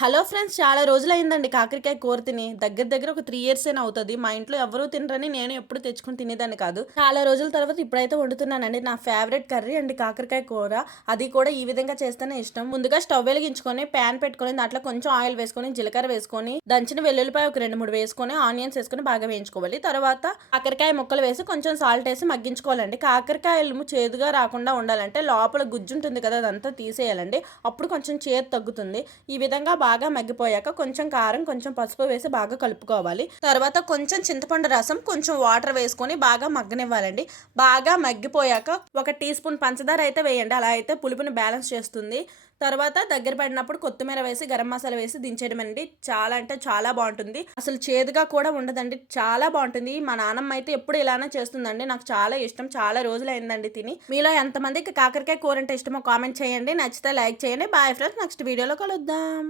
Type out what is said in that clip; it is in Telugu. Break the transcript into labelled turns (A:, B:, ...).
A: హలో ఫ్రెండ్స్ చాలా రోజులైందండి కాకరకాయ కూర తిని. దగ్గర దగ్గర ఒక త్రీ ఇయర్స్ అయినా అవుతుంది. మా ఇంట్లో ఎవరూ తినరని నేను ఎప్పుడు తెచ్చుకుని తినేదాన్ని కాదు. చాలా రోజుల తర్వాత ఇప్పుడైతే వండుతున్నానండి. నా ఫేవరెట్ కర్రీ అండి కాకరకాయ కూర. అది కూడా ఈ విధంగా చేస్తేనే ఇష్టం. ముందుగా స్టవ్ వెలిగించుకొని ప్యాన్ పెట్టుకొని దాంట్లో కొంచెం ఆయిల్ వేసుకొని జీలకర్ర వేసుకొని దంచిన వెల్లుల్లిపాయ ఒక రెండు మూడు వేసుకొని ఆనియన్స్ వేసుకొని బాగా వేయించుకోవాలి. తర్వాత కాకరకాయ ముక్కలు వేసి కొంచెం సాల్ట్ వేసి మగ్గించుకోవాలండి. కాకరకాయలు చేదుగా రాకుండా ఉండాలంటే లోపల గుజ్జు ఉంటుంది కదా అదంతా తీసేయాలండి. అప్పుడు కొంచెం చేదు తగ్గుతుంది. ఈ విధంగా బాగా మగ్గిపోయాక కొంచెం కారం కొంచెం పసుపు వేసి బాగా కలుపుకోవాలి. తర్వాత కొంచెం చింతపండు రసం కొంచెం వాటర్ వేసుకొని బాగా మగ్గనివ్వాలండి. బాగా మగ్గిపోయాక ఒక టీ స్పూన్ పంచదార అయితే వేయండి. అలా అయితే పులుపుని బ్యాలెన్స్ చేస్తుంది. తర్వాత దగ్గర పడినప్పుడు కొత్తిమీర వేసి గరం మసాలా వేసి దించేయడం అండి. చాలా అంటే చాలా బాగుంటుంది. అసలు చేదుగా కూడా ఉండదండి. చాలా బాగుంటుంది. మా నాన్నమ్మ అయితే ఎప్పుడు ఇలానే చేస్తుందండి. నాకు చాలా ఇష్టం. చాలా రోజులు అయిందండి తిని. మీలో ఎంతమందికి కాకరకాయ కూర అంటే ఇష్టమో కామెంట్ చేయండి. నచ్చితే లైక్ చేయండి. Bye friends. నెక్స్ట్ వీడియోలో కలుద్దాం.